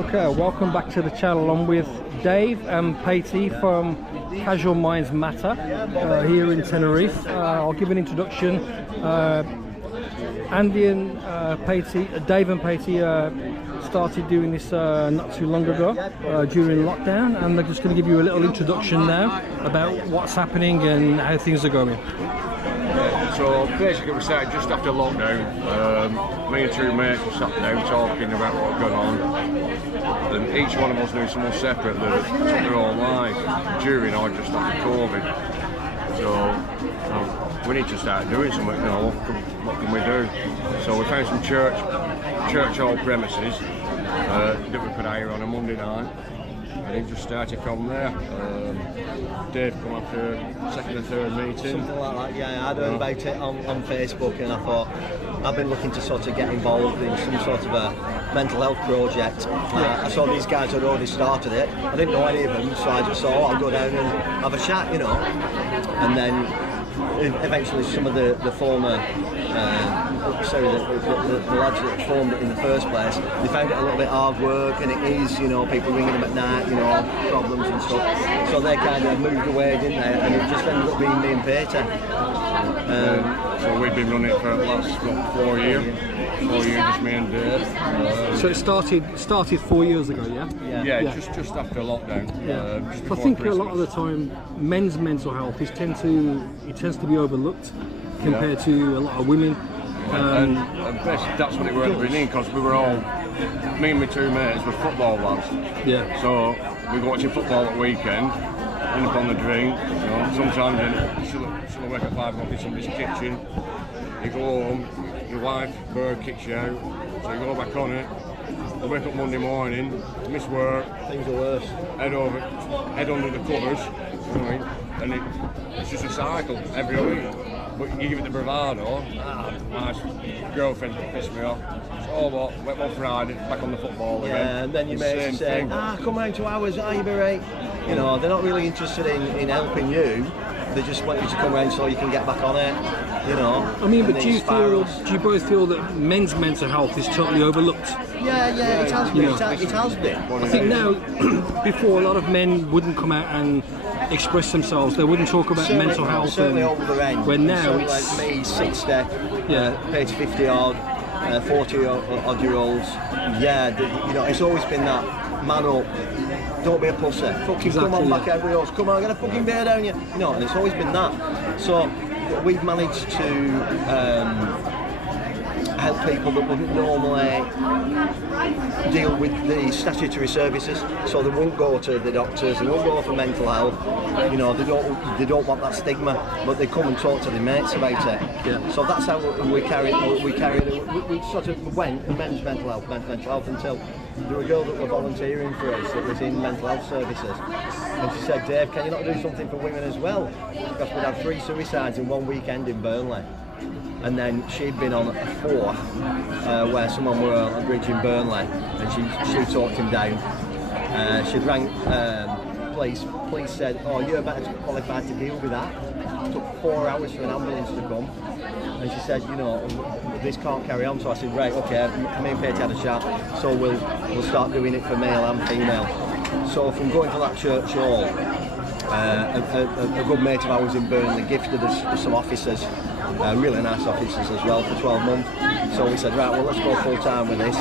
Okay, welcome back to the channel. I'm with Dave and Patty from Casual Minds Matter here in Tenerife. I'll give an introduction. Andy and Dave and Patty started doing this not too long ago during lockdown, and they're just going to give you a little introduction now about what's happening and how things are going. So basically we started just after lockdown. Me and two mates were sat down talking about what had gone on, and each one of us knew someone separately that took their own life during or just after COVID. So we need to start doing something, you know, what can we do? So we found some church hall premises that we could hire on a Monday night, and it just started from there. Dave come after second and third meeting. Something like that, yeah. I'd heard about it on Facebook, and I thought, I've been looking to sort of get involved in some sort of a mental health project. I saw these guys had already started it. I didn't know any of them, so I just thought, I'll go down and have a chat, you know. And then eventually some of the former, the lads that formed it in the first place, they found it a little bit hard work, and it is, you know, people ringing them at night, you know, problems and stuff. So they kind of moved away, didn't they? And it just ended up being me and Peter. So we've been running it for the last 4 years. 4 years, just me and Dave. So it started 4 years ago, yeah? Yeah. Just after lockdown. I think Christmas. A lot of the time, men's mental health tends to be overlooked compared to a lot of women. And that's what it were at the beginning, because we were all, me and my two mates were football lads. Yeah. So we go watching football at weekend, end up on the drink, you know, sometimes she'll wake at 5 o'clock in somebody's kitchen. You go home, your wife, bird kicks you out, so you go back on it. I wake up Monday morning, miss work. Things are worse. Head under the covers, you know what I mean? And it's just a cycle every week. But you give it the bravado, my girlfriend pissed me off. So what, went on Friday, back on the football again. Yeah, and then you may say, come round to ours, you be right. You know, they're not really interested in helping you. They just want you to come round so you can get back on it, you know. I mean, but do you both feel that men's mental health is totally overlooked? Yeah, it has been. It has been. I think now, before, a lot of men wouldn't come out and express themselves. They wouldn't talk about mental health. Certainly older end. When now it's like me, 60, page 50 odd, 40 odd year olds. Yeah, you know, it's always been that man up. Don't be a pussy. Fucking come on back, everybody else. Come on, get a fucking beer down you. You know, and it's always been that. So we've managed to help people that wouldn't normally deal with the statutory services, so they won't go to the doctors, they won't go for mental health, you know, they don't want that stigma, but they come and talk to their mates about it. Yeah. So that's how we carried it. We sort of went to men's mental health until there was a girl that was volunteering for us that was in mental health services, and she said, Dave, can you not do something for women as well? Because we'd had 3 suicides in one weekend in Burnley. And then she'd been on a 4 where someone were on a bridge in Burnley, and she talked him down. She'd rang police. Police said, oh, you're better qualified to deal with that. It took 4 hours for an ambulance to come. And she said, you know, this can't carry on. So I said, right, okay, me and Patty had a chat, so we'll start doing it for male and female. So from going to that church hall, a good mate of ours in Burnley gifted us some officers, really nice officers as well, for 12 months. So we said, right, well, let's go full time with this.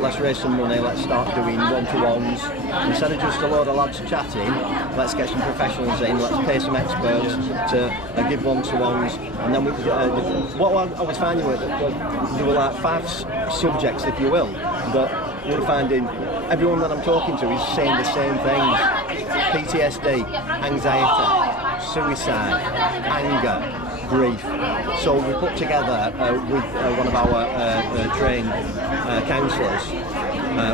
Let's raise some money, let's start doing one-to-ones. Instead of just a load of lads chatting, let's get some professionals in, let's pay some experts to give one-to-ones. And then what I was finding was that there were like 5 subjects, if you will, that we're finding everyone that I'm talking to is saying the same things. PTSD, anxiety, suicide, anger, grief. So we put together with one of our trained counsellors,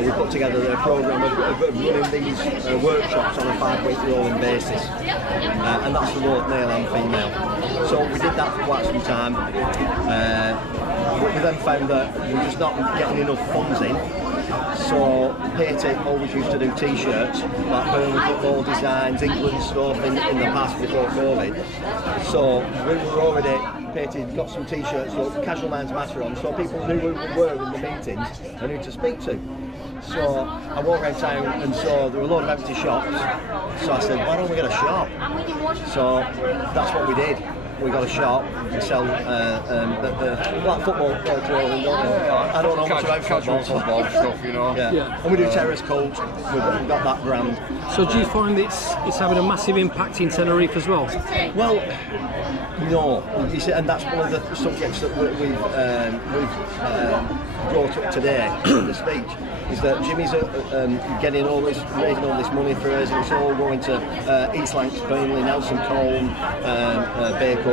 we put together a programme of running these workshops on a 5-week rolling basis, and that's for both male and female. So we did that for quite some time. We then found that we're just not getting enough funds in. So Patty always used to do t-shirts, like Burnley football designs, England stuff in the past before COVID. So we were already, Patty got some t-shirts with Casual Minds Matter on, so people knew who we were in the meetings and who to speak to. So I walked around town and saw there were a lot of empty shops. So I said, why don't we get a shop? So that's what we did. We got a shop. We sell like football clothing, don't we? I don't know much about casual football stuff, you know. Yeah. And we do terrace coats. We've got that brand. So do you find it's having a massive impact in Tenerife as well? Well, no. You see, and that's one of the subjects that we've brought up today in the speech. Is that Jimmy's raising all this money for us, and it's all going to East Lancs, Burnley, Nelson Colne, Bacup.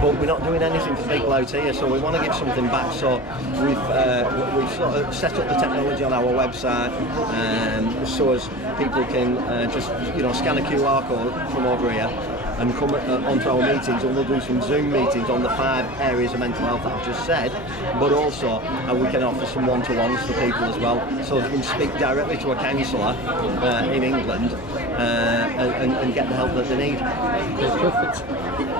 But we're not doing anything for people out here, so we want to give something back. So we've sort of set up the technology on our website, so as people can just scan a QR code from over here and come onto our meetings, and we'll do some Zoom meetings on the 5 areas of mental health that I've just said, but also we can offer some one-to-ones for people as well, so they can speak directly to a counsellor in England and get the help that they need. Okay, perfect.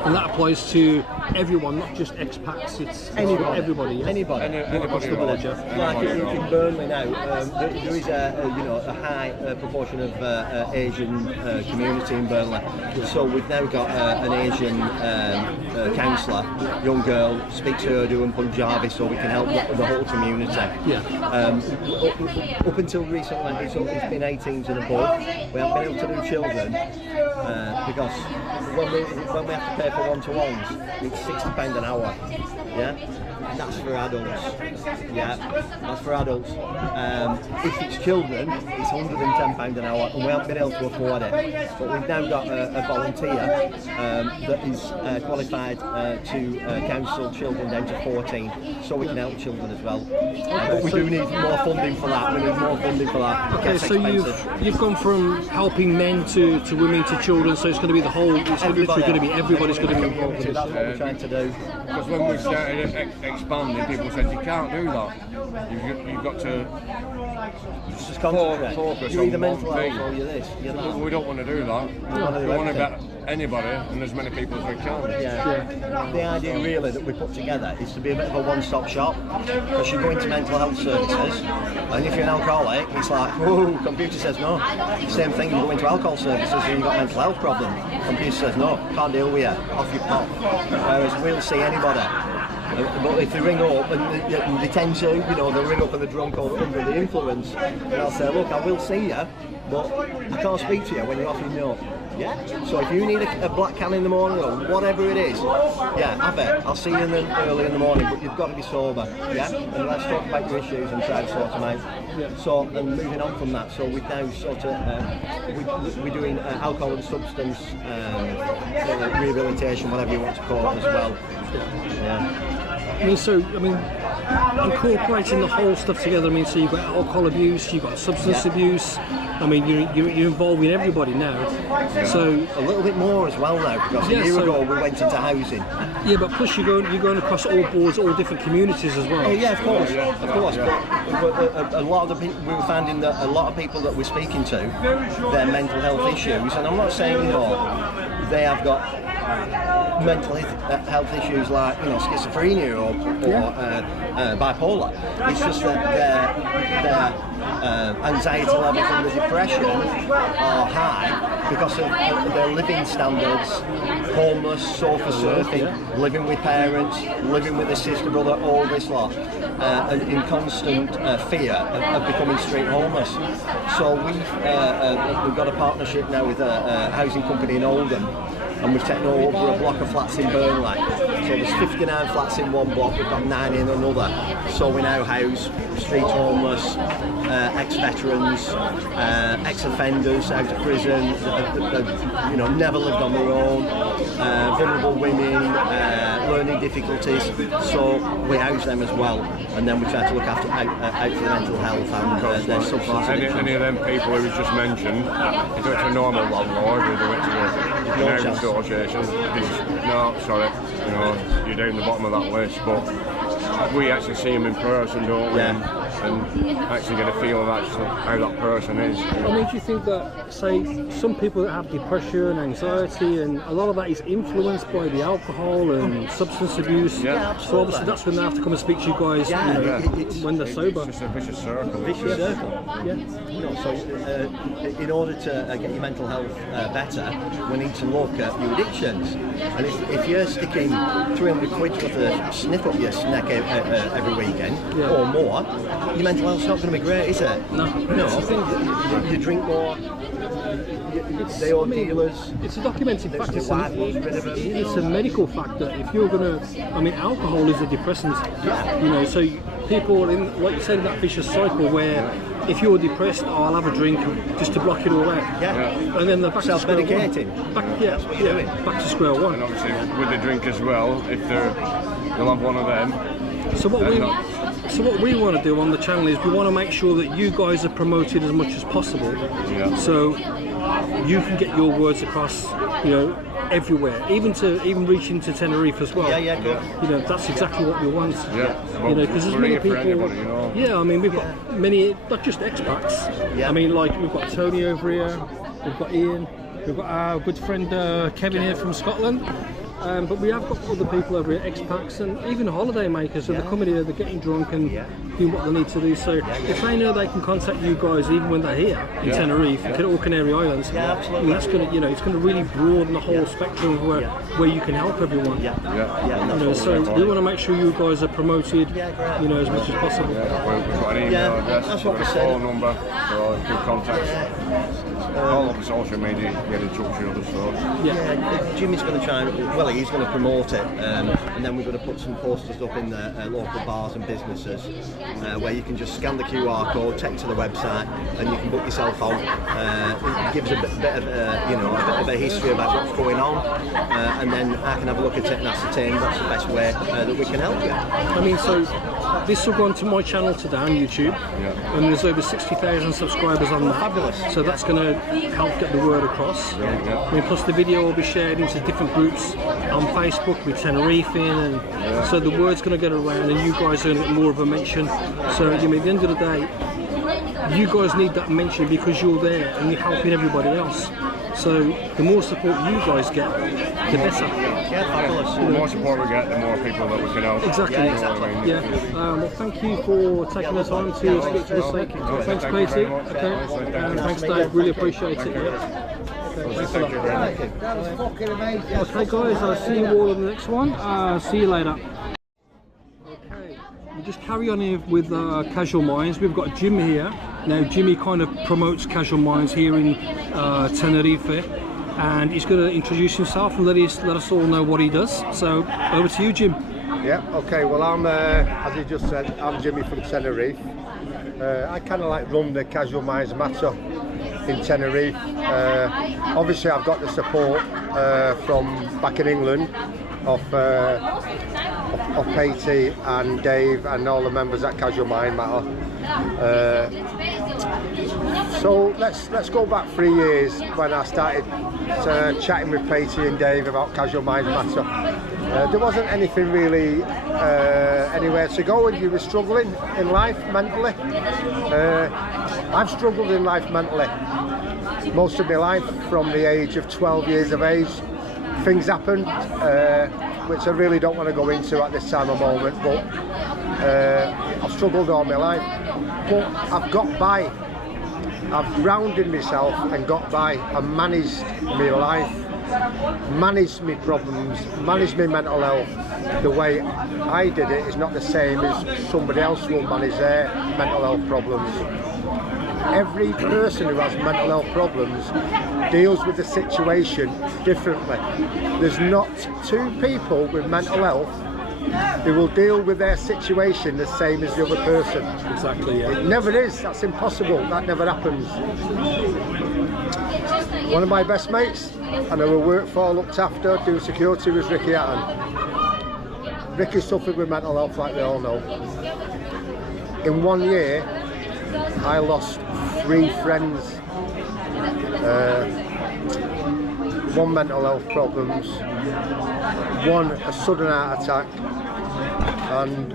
And that applies to everyone, not just expats, it's Anybody. Everybody. Yeah? Anybody. Across the board, yeah. Like in Burnley now, there is a high proportion of Asian community in Burnley. So we've now got an Asian counsellor, young girl, speaks Urdu and Punjabi, so we can help the whole community. Yeah. Up until recently, it's been 18s and above. We haven't been able to do children because when we have to pay for one-to-ones, it's £60 an hour. Yeah, that's for adults. Yeah, that's for adults. If it's children, it's £110 an hour, and we haven't been able to afford it. But we've now got a volunteer that is qualified to counsel children down to 14, so we can help children as well. But we do need more funding for that. We need more funding for that. Okay, so you've gone from helping men to women to children, so it's going to be the whole. It's literally going to be everybody's going to be involved in this. That's what we're trying to do. Because when we started expanding, people said you can't do that. You've got to just concentrate. Focus you're on either mental one health or thing. you're this. You're that. We don't want to do that. We want to get anybody and as many people as we can. Yeah. The idea really that we put together is to be a bit of a one-stop shop, because you go into mental health services, and if you're an alcoholic, it's like, whoa, computer says no. Same thing, you go into alcohol services and you've got a mental health problem, computer says no, can't deal with you, off you pop. Whereas we'll see anybody. But if they ring up, and they tend to, they'll ring up and they're drunk or under the influence, and I'll say, look, I will see you, but I can't speak to you when you're off your nut. Yeah. So if you need a black can in the morning or whatever it is, yeah, have it. I'll see you early in the morning, but you've got to be sober. Yeah. And let's talk about your issues and try to sort them out. Yeah. So, and moving on from that, so we've now sort of we're doing alcohol and substance rehabilitation, whatever you want to call it, as well. Yeah. Incorporating the whole stuff together. So you've got alcohol abuse, you've got substance abuse. You're involving everybody now. Yeah. So a little bit more as well now, because a year ago we went into housing. Yeah, but plus you're going across all boards, all different communities as well. Oh yeah, of course. But a lot of the people, we were finding that a lot of people that we're speaking to, their mental health issues, and I'm not saying they have got mental health issues like schizophrenia or bipolar. It's just that their anxiety levels and the depression are high because of their living standards, homeless, sofa surfing, living with parents, living with a sister, brother, all this lot, and in constant fear of becoming street homeless. So we've got a partnership now with a housing company in Oldham, and we've taken over a block of flats in Burnley. So there's 59 flats in one block, we've got 9 in another. So we now house street homeless, ex-veterans, ex-offenders out of prison, never lived on their own, vulnerable women, learning difficulties. So we house them as well, and then we try to look after out for mental health and their substance addiction. Any of them people who was just mentioned, you do it to a normal landlord, you do it to a housing association. No, sorry, you're down the bottom of that list, but we actually see them in person, don't we? Yeah. and actually get a feel of actually how that person is. I mean, do you think that, say, some people that have depression, anxiety, and a lot of that is influenced by the alcohol and substance abuse? Yeah. So obviously that's when they have to come and speak to you guys, you know, when they're sober. It's just a vicious circle. Vicious circle. Yeah. You know, so in order to get your mental health better, we need to look at your addictions. And if you're sticking 300 quid worth of snip up your neck every weekend or more, your mental health's not going to be great, is it? No. You drink more. They are dealers. It's a documented fact. It's a medical fact that if you're going to, I mean, alcohol is a depressant. Yeah. You know, so people, in, like you said, in that vicious cycle where if you're depressed, oh, I'll have a drink just to block it all out. Yeah. And then they're back to square one. Self-medicating. Back to square one. And obviously with the drink as well, if you'll have one of them. So what we want to do on the channel is we want to make sure that you guys are promoted as much as possible. Yeah. So you can get your words across, you know, everywhere, even reaching to Tenerife as well. Yeah, good. You know, that's exactly what we want. Yeah. You know, because there's many people. Anybody, you know. Yeah, I mean, we've got many, not just expats. Yeah. I mean, like we've got Tony over here, we've got Ian, we've got our good friend Kevin here from Scotland. But we have got other people over here, expats and even holiday makers, so they're coming here, they're getting drunk and doing what they need to do. So if they know they can contact you guys even when they're here in Tenerife or Canary Islands, absolutely. that's going to, you know, it's going to really broaden the whole spectrum of where you can help everyone. Yeah. You know, so we want to make sure you guys are promoted, you know, as much as possible. Yeah, we've got an email address, that's we've what got a we said. phone number, so you can contact all of the social media, get in touch with us. So. Yeah, Jimmy's going to try and, well, he's going to promote it, and then we're going to put some posters up in the local bars and businesses where you can just scan the QR code, take to the website, and you can book yourself on. It gives a bit of a history about what's going on, and then I can have a look at it and ascertain that's the best way that we can help you. I mean, so this will go onto my channel today on YouTube, and there's over 60,000 subscribers on that. Fabulous. So that's going to help get the word across. I mean, plus the video will be shared into different groups on Facebook with Tenerife in, and so the word's going to get around, and you guys are going to get more of a mention. So you know, at the end of the day, you guys need that mention because you're there and you're helping everybody else. So the more support you guys get, the better. Yeah, fabulous. The more support we get, the more people that we can help. Exactly. Yeah, exactly. Well, thank you for taking the time to speak to us. Thanks, Katie. Okay. And thanks, Dave. Really appreciate it. Thanks a lot. That was fucking amazing. Okay, guys. I'll see you all in the next one. See you later. Okay. We just carry on here with Casual Minds. We've got Jim here. Now, Jimmy kind of promotes Casual Minds here in Tenerife, and he's going to introduce himself and let us all know what he does. So, over to you, Jim. Yeah, okay, well I'm, as he just said, I'm Jimmy from Tenerife. I kind of like run the Casual Minds Matter in Tenerife. Obviously I've got the support from back in England of Patey and Dave and all the members at Casual Mind Matter. So let's go back 3 years when I started chatting with Patey and Dave about Casual Minds Matter. There wasn't anything really anywhere to go when you were struggling in life mentally. I've struggled in life mentally most of my life from the age of 12 years of age. Things happened which I really don't want to go into at this time of moment, but I've struggled all my life, but I've got by. I've grounded myself and got by and managed my life, managed my problems, managed my mental health. The way I did it is not the same as somebody else will manage their mental health problems. Every person who has mental health problems deals with the situation differently. There's not two people with mental health who will deal with their situation the same as the other person. Exactly, yeah. It never is, that's impossible, that never happens. One of my best mates, and I worked for, looked after, doing security, was Ricky Hatton. Ricky suffered with mental health like we all know. In 1 year, I lost 3 friends. One mental health problems, one a sudden heart attack, and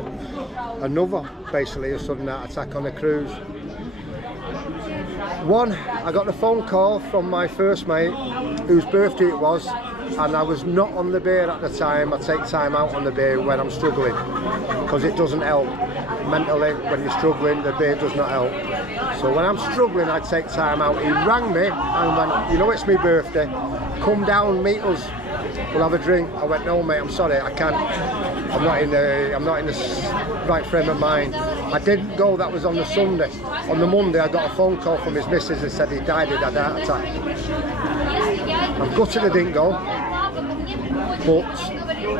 another, basically a sudden heart attack on a cruise. One, I got a phone call from my first mate, whose birthday it was, and I was not on the beer at the time. I take time out on the beer when I'm struggling, because it doesn't help. Mentally, when you're struggling, the beer does not help. So when I'm struggling, I take time out. He rang me and went, you know it's my birthday, come down, meet us, we'll have a drink. I went, no mate, I'm sorry, I can't. I'm not in the right frame of mind. I didn't go, that was on the Sunday. On the Monday I got a phone call from his missus that said he died, he'd had a heart attack. I'm gutted I didn't go, but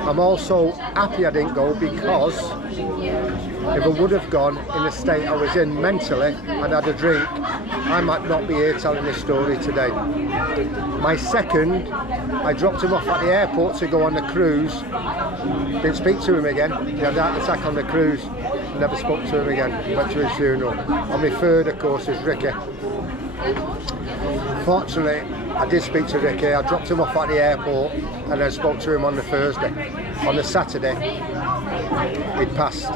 I'm also happy I didn't go, because if I would have gone in the state I was in mentally and had a drink, I might not be here telling this story today. My second, I dropped him off at the airport to go on the cruise. Didn't speak to him again. He had a heart attack on the cruise. Never spoke to him again. Went to his funeral. On my third, of course, is Ricky. Fortunately, I did speak to Ricky. I dropped him off at the airport and then spoke to him on the Thursday. On the Saturday, he'd passed.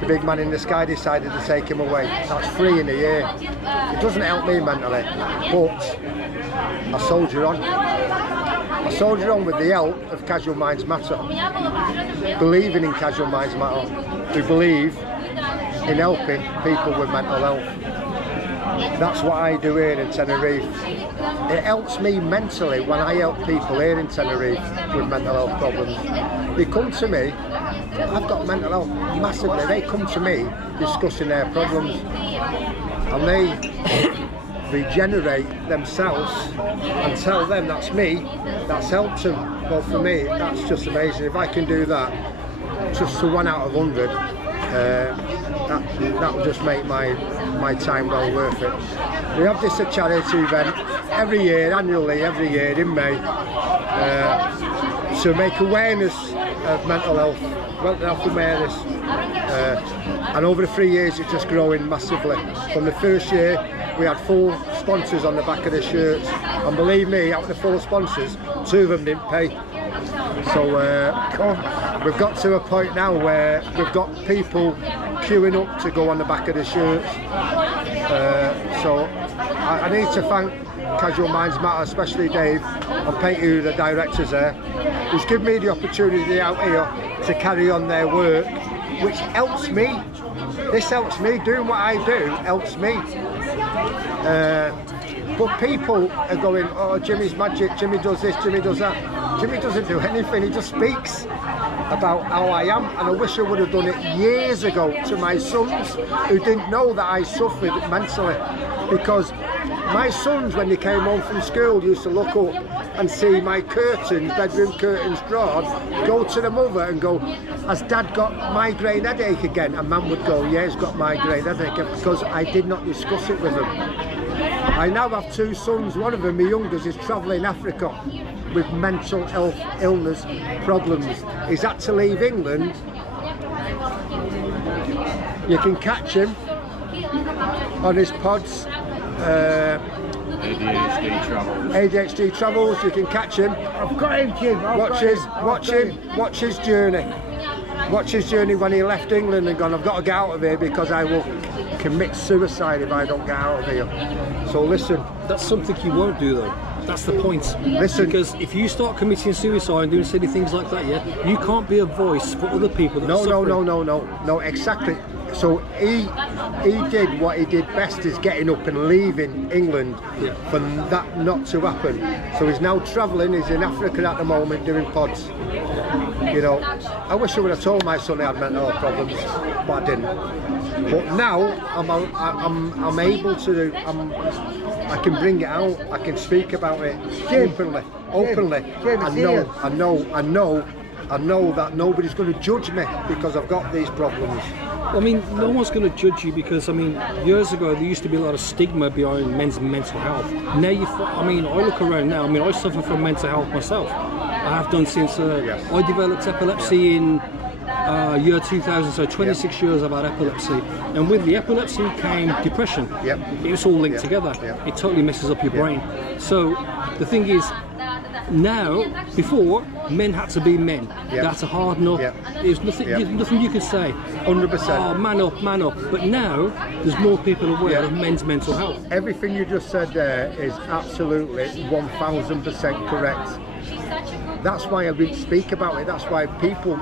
The big man in the sky decided to take him away. That's 3 in a year. It doesn't help me mentally, but I soldier on. I soldier on with the help of Casual Minds Matter. Believing in Casual Minds Matter. We believe in helping people with mental health. That's what I do here in Tenerife. It helps me mentally when I help people here in Tenerife with mental health problems. They come to me, I've got mental health massively, they come to me discussing their problems, and they regenerate themselves and tell them that's me, that's helped them. Well, for me, that's just amazing. If I can do that, just to 1 out of 100, that will just make my time well worth it. We have this a charity event every year, annually, every year in May, to make awareness of mental health awareness. And over the 3 years, it's just growing massively. From the first year, we had 4 sponsors on the back of the shirts, and believe me, out of the 4 sponsors, 2 of them didn't pay. So we've got to a point now where we've got people queuing up to go on the back of the shirts. So I need to thank Casual Minds Matter, especially Dave and Pete, who are the directors there, who's given me the opportunity out here to carry on their work, which helps me. This helps me. Doing what I do helps me. But people are going, oh, Jimmy's magic, Jimmy does this, Jimmy does that. Jimmy doesn't do anything, he just speaks about how I am, and I wish I would have done it years ago to my sons who didn't know that I suffered mentally, because my sons, when they came home from school, used to look up and see my curtains, bedroom curtains drawn, go to the mother and go, has Dad got migraine headache again? And Mum would go, yeah, he's got migraine headache, because I did not discuss it with them. I now have 2 sons. One of them, my youngest, is travelling Africa with mental health illness problems. He's had to leave England. You can catch him on his pods. ADHD Travels, you can catch him. I've got him, Jim. Watch his journey. Watch his journey when he left England and gone, I've got to get out of here because I will commit suicide if I don't get out of here. So listen. That's something you won't do though. That's the point. Listen. Because if you start committing suicide and doing silly things like that, yeah, you can't be a voice for other people that are suffering. No, exactly. So he did what he did best, is getting up and leaving England for that not to happen. So he's now travelling, he's in Africa at the moment doing pods. You know, I wish I would have told my son he had mental health problems, but I didn't. But now I'm able to, I can bring it out, I can speak about it openly. I know that nobody's going to judge me because I've got these problems. I mean, no one's going to judge you because, I mean, years ago there used to be a lot of stigma behind men's mental health. Now I look around now, I mean, I suffer from mental health myself. I have done since I developed epilepsy in year 2000, so 26 years I've had epilepsy. And with the epilepsy came depression. It was all linked together. It totally messes up your brain. So the thing is, Now, before, men had to be men. Yeah. That's a hard enough. Yeah. There's nothing you could say. 100%. Oh, man up, man up. But now, there's more people aware of men's mental health. Everything you just said there is absolutely 1000% correct. That's why I didn't speak about it. That's why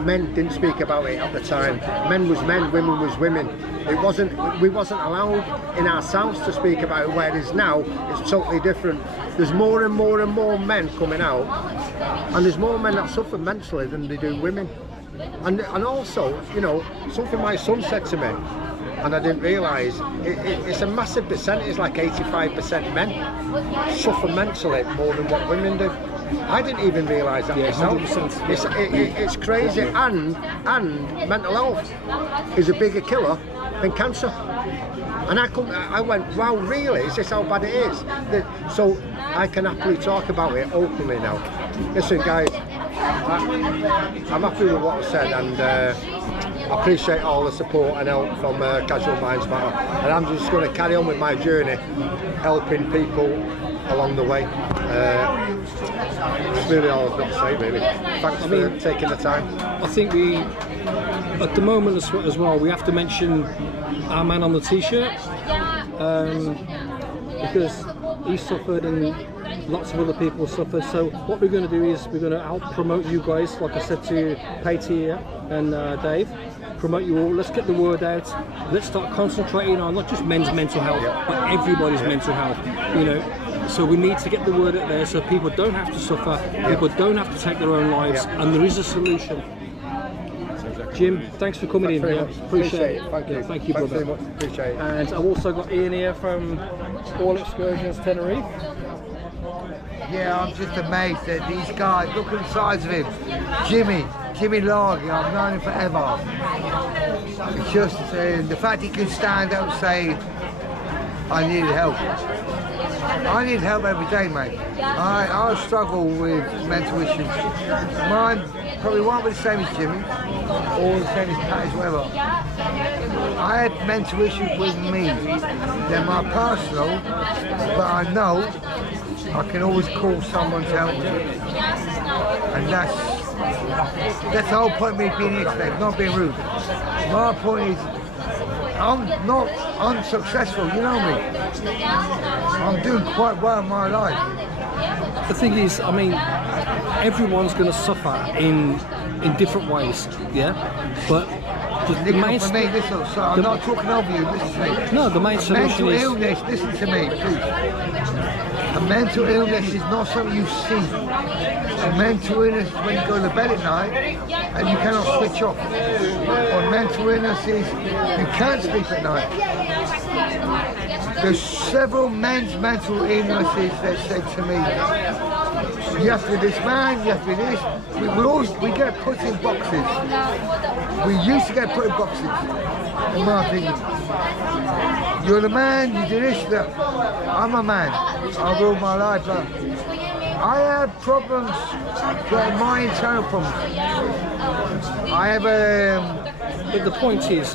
men didn't speak about it at the time. Men was men, women was women. We wasn't allowed in ourselves to speak about it, whereas now it's totally different. There's more and more and more men coming out, and there's more men that suffer mentally than they do women. And also, you know, something my son said to me, and I didn't realise, it's a massive percentage, like 85% men suffer mentally more than what women do. I didn't even realise that myself. 100%. It's crazy, and mental health is a bigger killer than cancer. And I went, wow, really? Is this how bad it is? So I can happily talk about it openly now. Listen, guys, I'm happy with what I said, and I appreciate all the support and help from Casual Minds Matter. And I'm just going to carry on with my journey, helping people along the way. That's really all I've got to say, really. Thanks for taking the time. I think at the moment as well, we have to mention our man on the t-shirt, because he suffered and lots of other people suffered. So what we're going to do is we're going to help promote you guys, like I said to Patty and Dave, promote you all. Let's get the word out. Let's start concentrating on not just men's mental health, but everybody's mental health, you know. So we need to get the word out there so people don't have to suffer, people don't have to take their own lives, and there is a solution. Jim, thanks for coming in. Appreciate it. Thank you. Thank you, brother. Very much. Appreciate it. And I've also got Ian here from All Excursions Tenerife. Yeah, I'm just amazed at these guys. Look at the size of him. Jimmy Largy, I've known him forever. It's just the fact he can stand up and say, I needed help. I need help every day, mate. I struggle with mental issues. Mine probably won't be the same as Jimmy, or the same as Patty's, whatever. I had mental issues with me. They're my personal, but I know I can always call someone to help me. And that's the whole point of me being here today, not being rude. My point is, I'm not unsuccessful, you know me. I'm doing quite well in my life. The thing is, I mean, everyone's going to suffer in different ways, yeah? But the main... For me, listen, so I'm not talking over you, listen to me. No, the main solution is... Mental illness, listen to me, please. A mental illness is not something you see. A mental illness is when you go to bed at night and you cannot switch off. Or mental illness is you can't sleep at night. There's several men's mental illnesses that said to me, you have to be this man, you have to be this. We get put in boxes. We used to get put in boxes, in my opinion. You're the man, you do this, that. I'm a man. I rule my life. I have problems, but my internal problems. I have But the point is,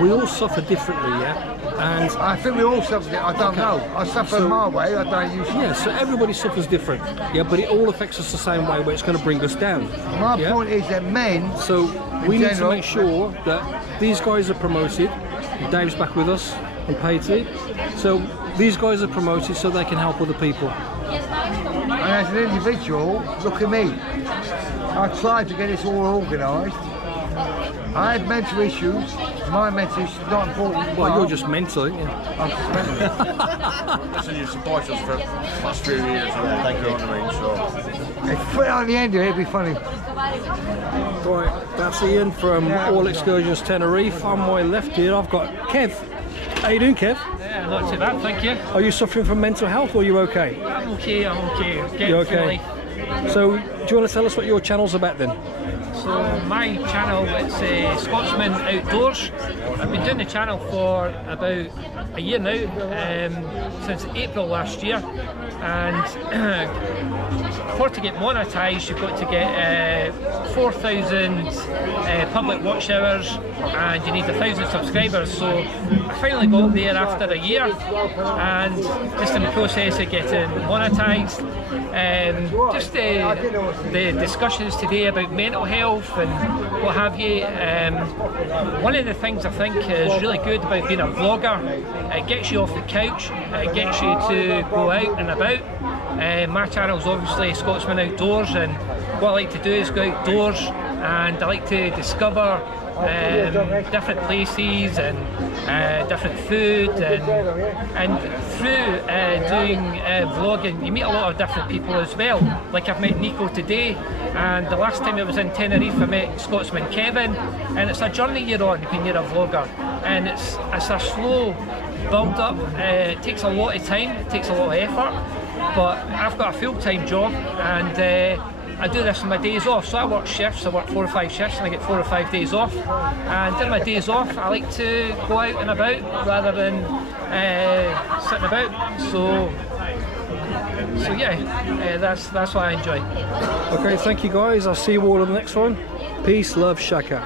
we all suffer differently, yeah? And I think we all suffer. I don't know. I suffer my way. I don't use. Yeah, so everybody suffers different. Yeah, but it all affects us the same way, where it's going to bring us down. My point is that men. So we need to make sure that these guys are promoted. Dave's back with us and Patty. So these guys are promoted so they can help other people. And as an individual, look at me. I tried to get this all organised. I had mental issues. My mental issues are not important. Well, you're just mental, yeah. I'm just mental. Listen, you've supported us for the last few years, thank you. So. If put it on the end of it, it'd be funny. Right, that's Ian from All Excursions Tenerife. On my left here, I've got Kev. How you doing, Kev? Yeah, not too bad, thank you. Are you suffering from mental health, or are you okay? I'm okay. You're okay. So, do you want to tell us what your channel's about then? So my channel, it's Scotsman Outdoors. I've been doing the channel for about a year now, since April last year, and for to get monetized you've got to get 4,000 public watch hours, and you need 1,000 subscribers. So I finally got there after a year, and just in the process of getting monetized. Just the discussions today about mental health and what have you. One of the things I think is really good about being a vlogger, it gets you off the couch, it gets you to go out and about. My channel is obviously Scotsman Outdoors, and what I like to do is go outdoors, and I like to discover different places and different food, and through doing vlogging you meet a lot of different people as well. Like I've met Nico today, and the last time I was in Tenerife I met Scotsman Kevin, and it's a journey you're on when you're a vlogger, and it's a slow build up. It takes a lot of time, it takes a lot of effort, but I've got a full-time job, and I do this on my days off. So I work shifts, I work 4 or 5 shifts, and I get 4 or 5 days off. And on my days off, I like to go out and about rather than sitting about. So yeah, that's what I enjoy. Okay, thank you guys. I'll see you all on the next one. Peace, love, shaka.